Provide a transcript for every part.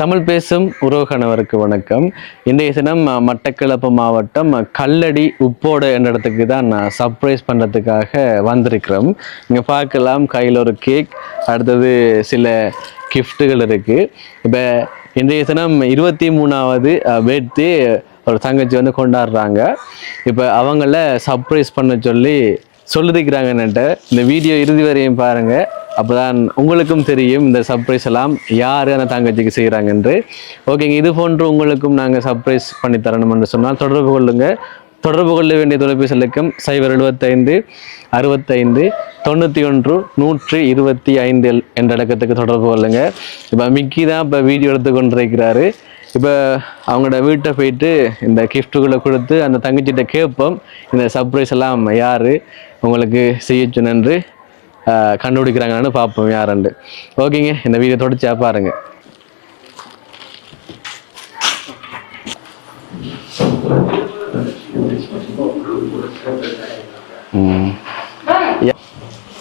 தமிழ் பேசும் உறவுகணவருக்கு வணக்கம். இன்றைய தினம் மட்டக்களப்பு மாவட்டம் கல்லடி உப்போடு என்ற இடத்துக்கு தான் நான் சர்ப்ரைஸ் பண்ணுறதுக்காக வந்திருக்கிறோம். இங்கே பார்க்கலாம் கையில் ஒரு கேக் அடுத்தது சில கிஃப்ட்டுகள் இருக்குது இப்போ இன்றைய தினம் இருபத்தி மூணாவது பர்த்டே ஒரு தங்கச்சி வந்து கொண்டாடுறாங்க. இப்போ அவங்கள சர்ப்ரைஸ் பண்ண சொல்லி சொல்லிருக்கிறாங்கன்னுட்டு இந்த வீடியோ இறுதி வரையும் பாருங்கள் அப்போதான் உங்களுக்கும் தெரியும் இந்த சர்ப்ரைஸ் எல்லாம் யார் அந்த தங்கச்சிக்கு செய்கிறாங்கன்று ஓகேங்க இது போன்று உங்களுக்கும் நாங்கள் சர்ப்ரைஸ் பண்ணி தரணும் என்று சொன்னால் தொடர்பு கொள்ளுங்க. தொடர்பு கொள்ள வேண்டிய தொலைபேசி இலக்கம் சைபர் எழுபத்தைந்து அறுபத்தைந்து தொண்ணூற்றி ஒன்று நூற்றி இருபத்தி ஐந்து என்ற இலக்கத்துக்கு தொடர்பு கொள்ளுங்க. இப்போ மிக்கி தான் இப்போ வீடியோ எடுத்து கொண்டிருக்கிறாரு. இப்போ அவங்களோட வீட்டை போயிட்டு இந்த கிஃப்ட்டுகளை கொடுத்து அந்த தங்கச்சிட்ட கேட்போம் இந்த சர்ப்ரைஸ் எல்லாம் யார் உங்களுக்கு செய்யச்சு நன்று கண்டுபிடிக்கிறாங்கன்னு பார்ப்போம் யாருண்டு ஓகேங்க இந்த வீடியோ தொடச்சா பாருங்க.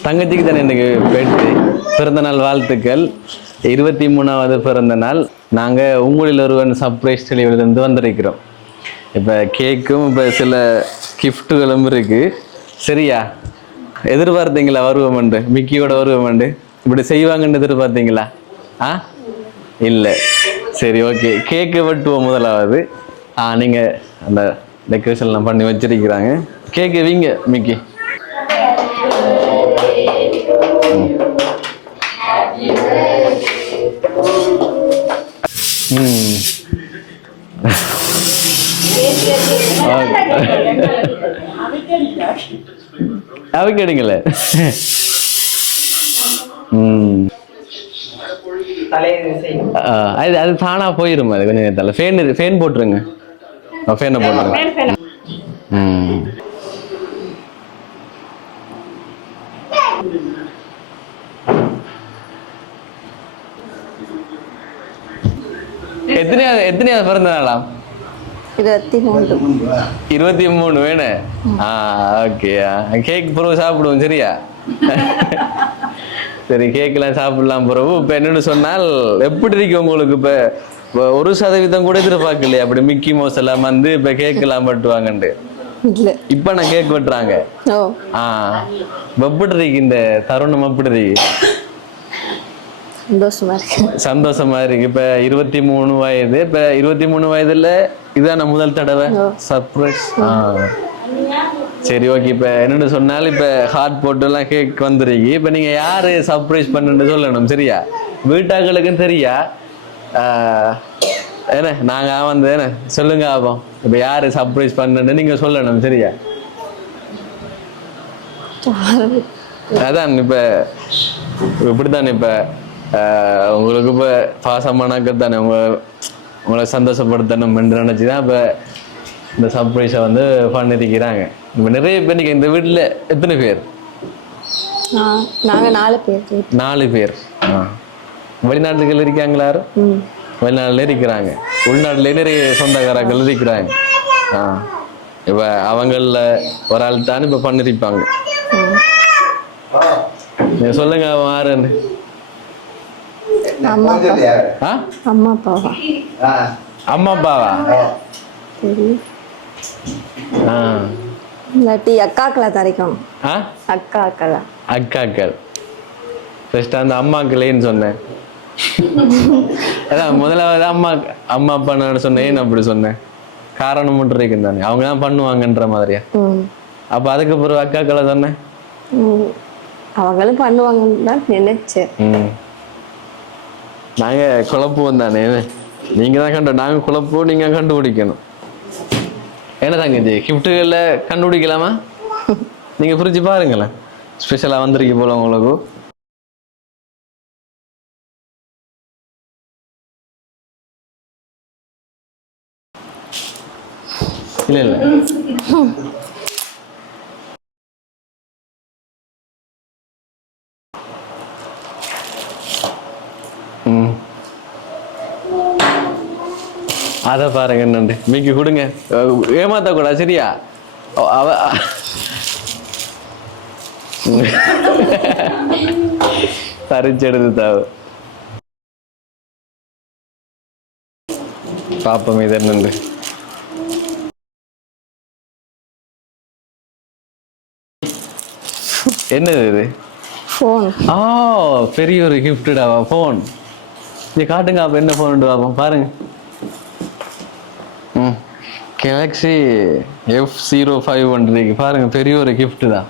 தங்கச்சிக்கு தானே எனக்கு பெற்று பிறந்த நாள் வாழ்த்துக்கள். இருபத்தி மூணாவது பிறந்த நாள். நாங்கள் உங்களில் ஒருவன் சர்ப்ரைஸ் டெலிவரியிலேருந்து வந்திருக்கிறோம். இப்போ கேக்கும் இப்போ சில கிஃப்ட்டுகளும் இருக்குது சரியா? எதிர்பார்த்தீங்களா வருவோமண்டு மிக்கியோட வருவோமண்டு இப்படி செய்வாங்கன்னு எதிர்பார்த்தீங்களா? ஆ? இல்லை. சரி ஓகே. கேக்கு வெட்டுவோம் முதலாவது. ஆ நீங்கள் அந்த டெக்கரேஷன்லாம் பண்ணி வச்சிருக்கிறாங்க. கேக்கு வீங்க மிக்கி. ம். செய்யும் ஆ, அது அது தானா போயிரும் அது கொஞ்சம் நேரத்தில். ஃபேன் ஃபேன் போட்டுருங்க. ஃபேனை போட்டுருங்க. ம். எத்தனையாவது எத்தனையாவது பிறந்த நாளாம் இருபத்தி மூன்று. இருபத்தி மூணு வேணும் ஆ ஓகே கேக் பிறகு சாப்பிடுவோம் சரியா? சரி கேக்கெல்லாம் சாப்பிடலாம் பிறகு இப்போ என்னன்னு சொன்னால் எப்படி இருக்கு உங்களுக்கு இப்போ? ஒரு சதவீதம் கூட எதிர்பார்க்கலையா அப்படி மிக்கி மவுஸ் எல்லாம் வந்து இப்போ கேக்கெல்லாம் வெட்டுவாங்கன்ட்டு. இல்ல. இப்போ நான் கேக் வெட்டுறாங்க. ஆ. எப்படி இருக்கு இந்த தருணம் எப்படி இருக்கு? சந்தோஷமா இருக்கு. சந்தோஷமா இருக்கு. இப்ப இருபத்தி மூணு வயது இப்ப இருபத்தி மூணு வயதுல இதான முதல் தடவை? சர்ப்ரைஸ் சரி ஓகே இப்ப என்னன்னு சொன்னால் இப்ப ஹார்ட் போட்டு எல்லாம் கேக் வந்துருக்கி. இப்ப நீங்க யாரு சர்ப்ரைஸ் பண்ணுன்னு சொல்லணும் சரியா? வீட்டாக்களுக்கும் தெரியா ஆஹ், என்ன நாங்க வந்து என்ன சொல்லுங்க ஆபம். இப்ப யாரு சர்ப்ரைஸ் பண்ணுன்னு நீங்க சொல்லணும் சரியா? அதான் இப்ப இப்படித்தான் இப்ப உங்களுக்கு இப்ப பாசமானாக்கள் தானே உங்க உங்களை சந்தோஷப்படுத்தணும் என்று நினைச்சுதான் இப்ப இந்த சர்ப்ரைஸை வந்து பண்ணிருக்கிறாங்க. இப்ப நிறைய பேர் நீங்க இந்த வீட்டுல எத்தனை பேர்? ஆ, நாங்க நாலு பேர் நாலு பேர். ஆ. வெளிநாட்டுகள் இருக்காங்களா வெளிநாட்டுல இருக்கிறாங்க. உள்நாட்டுல நிறைய சொந்தக்காரர்கள் இருக்கிறாங்க. ஆ. இப்ப அவங்கள ஒரு ஆள் தான் இப்ப பண்ணிருப்பாங்க. நீங்க சொல்லுங்க அவன் யாருன்னு அம்மா அப்பா அம்மா அப்பாவா? இல்லாட்டி அக்காக்களை தரைக்கும் ஆ? அக்கா அக்கா அக்காக்கள். ஃபர்ஸ்ட் அந்த அம்மாக்களேன்னு சொன்னேன். அதான் முதலாவது அம்மா அம்மா அப்பா நான் சொன்னேன். அப்படி சொன்னேன்? காரணம் மட்டும் தானே. அவங்க தான் பண்ணுவாங்கன்ற மாதிரியா? ம். அப்ப அதுக்கு பிறகு அக்காக்களை சொன்னேன். ம். அவங்களும் பண்ணுவாங்கன்னு தான் நினைச்சேன். நாங்க குழப்புவோம் தானே. நீங்கள் தான் கண்டு நாங்க குழப்பம் நீங்க கண்டுபிடிக்கணும். என்ன தங்கச்சி கிஃப்ட்டுகளில் கண்டுபிடிக்கலாமா? நீங்க புரிஞ்சு பாருங்களேன். ஸ்பெஷலாக வந்திருக்கு போல உங்களுக்கு. இல்ல இல்ல. அதை பாருங்க என்னண்டு மிக்கி கொடுங்க. ஏமாத்த கூட சரியா? அவ- பறிச்செடுத்து தாவு பாப்போம் இது என்னண்டு என்னது இது? ஃபோன் ஆ பெரிய ஒரு கிஃப்டடாவா ஃபோன் நீ காட்டுங்க அப்போ என்ன ஃபோன் பாருங்க. கேலக்ஸி எஃப் ஜீரோ ஃபைவ் ஒன்றிருக்கு பாருங்க பெரிய ஒரு gift தான்.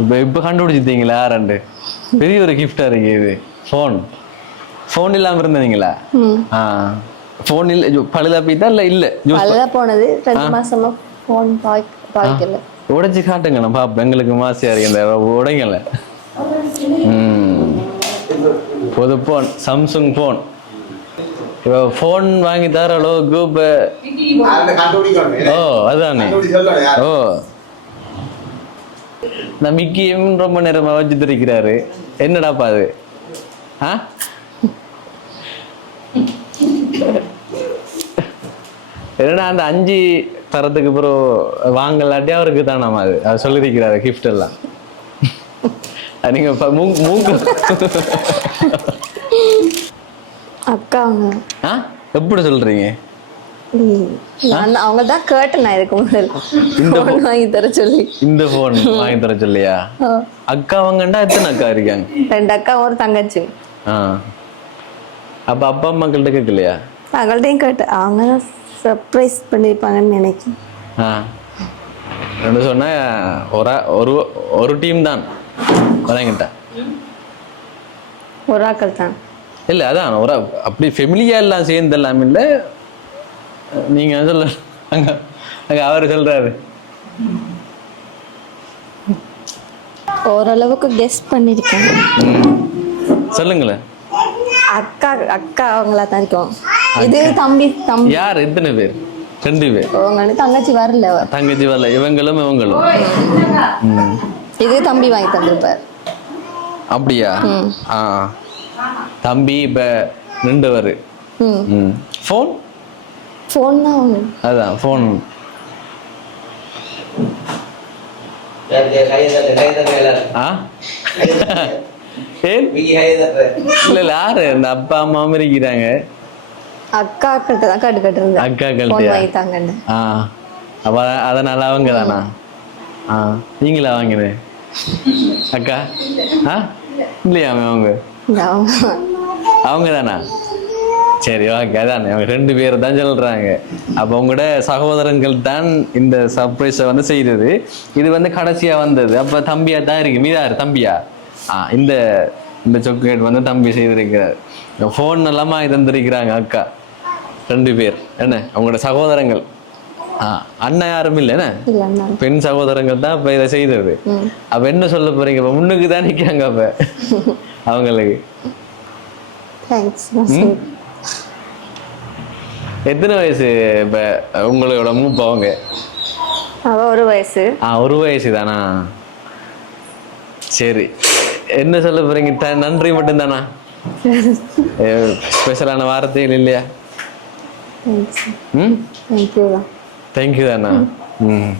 இப்போ இப்போ கண்டுபிடிச்சிட்டீங்களா ரெண்டு? பெரிய ஒரு கிஃப்டாக இருக்கு இது. ஃபோன் ஃபோன் இல்லாமல் இருந்தீங்களா? ஆ. ஃபோன் இல்லை பழுதா போயிட்டா இல்லை இல்லை? பல்ல போனது ரெண்டு மாசமா ஃபோன் பாய்க்கல உடைச்சு காட்டுங்க நான் பாப்போம் எங்களுக்கு மாசியா இருக்கு இந்த உடைங்கல. ம். புது ஃபோன் சாம்சங் ஃபோன் இப்போ ஃபோன் வாங்கி தர அளவுக்கு இப்போ ஓ அதானே. ஓ. நான் மிக்கியும் ரொம்ப நேரமா வச்சுட்டு இருக்கிறாரு என்னடாப்பா அது? ஆ? என்னடா அந்த அஞ்சு தரத்துக்கு அப்புறம் வாங்கலாட்டி அவருக்கு தான் நம்ம அது? அவர் சொல்லியிருக்கிறாரு கிஃப்ட் எல்லாம். அது நீங்க ப- மூ- மூக்கு அக்கா அவங்க ஆ? எப்படி சொல்றீங்க? அவங்க தான் கேட்டேன் இதுக்கு முதல் ஃபோன் வாங்கி தர சொல்லி. இந்த போன் வாங்கி தர சொல்லியா. அக்கா வாங்கண்டா எத்தனை அக்கா இருக்காங்க? ரெண்டு அக்கா ஒரு தங்கச்சி. அப்ப அப்பா அம்மாக்கள்கிட்ட கேட்கலையா? அவங்கள்ட்டையும் கேட்டேன். அவங்க தான் சர்ப்ரைஸ் பண்ணியிருப்பாங்கன்னு நினைக்கிறேன். ரெண்டு சொன்னா ஒரு ஒரு ஒரு டீம் தான். வதங்கிட்ட ஒரு ஆக்கள் தான் இல்ல அதான் ஒரு அப்படி ஃபெமிலியா எல்லாம் சேர்ந்து எல்லாம் இல்ல. நீங்க சொல்ல அங்க அங்க அவர் சொல்றாரு. ஓரளவுக்கு கெஸ் பண்ணியிருக்கேன். சொல்லுங்களேன். அக்கா அக்கா அவங்களா தான் இருக்கும். இது தம்பி தம்பி. யார்? எத்தனை பேர்? ரெண்டு பேர். அவங்க தங்கச்சி வரல. தங்கச்சி வரல. இவங்களும் இவங்களும். இது தம்பி வாங்கி தந்திருப்பார். அப்படியா? ஆ. தம்பி இப்ப நின்றவர். ம். ம். ஃபோன் ஃபோன் தான் அதான் ஃபோன் அப்பா அம்மாவும் இருக்கிறாங்க அக்கா கிட்ட தான் கட்டு கட்டு இருந்தேன் அக்கா ஃபோன் கல்ட்டியா வாங்கி தாங்கன்னு ஆ. அப்ப அதனால அவங்க தானா ஆ. நீங்களா வாங்கினது அக்கா? ஆ? இல்லையா அவங்க? அவங்க தானா சரி ஓகே அதானே. அவங்க ரெண்டு பேர் தான் சொல்றாங்க. அப்போ உங்களோட சகோதரங்கள் தான் இந்த சர்ப்ரைஸை வந்து செய்தது. இது வந்து கடைசியாக வந்தது. அப்போ தம்பியா தான் இருக்கு. மீதாரு தம்பியா? ஆ இந்த இந்த சாக்லேட் வந்து தம்பி செய்திருக்கிறார். ஃபோன் எல்லாமா தந்திருக்கிறாங்க அக்கா. ரெண்டு பேர். என்ன? அவங்களோட சகோதரங்கள். அண்ணன் யாரும் இல்லைன்னா பெண் சகோதரங்கள் தான் இப்ப இதை செய்தது. அப்ப என்ன சொல்ல போறீங்க? இப்ப முன்னுக்கு தான் நிக்காங்க அப்ப. அவங்களுக்கு. எத்தனை வயசு இப்ப உங்களோட மூப்பு அவங்க? அவ ஒரு வயசு. ஆ ஒரு வயசு தானா? சரி. என்ன சொல்ல போறீங்க? த- நன்றி மட்டும்தானா ஸ்பெஷலான வார்த்தைகள் இல்லையா? ம்? தேங்க்யூ தான் தேங்க்யூ தானா ம்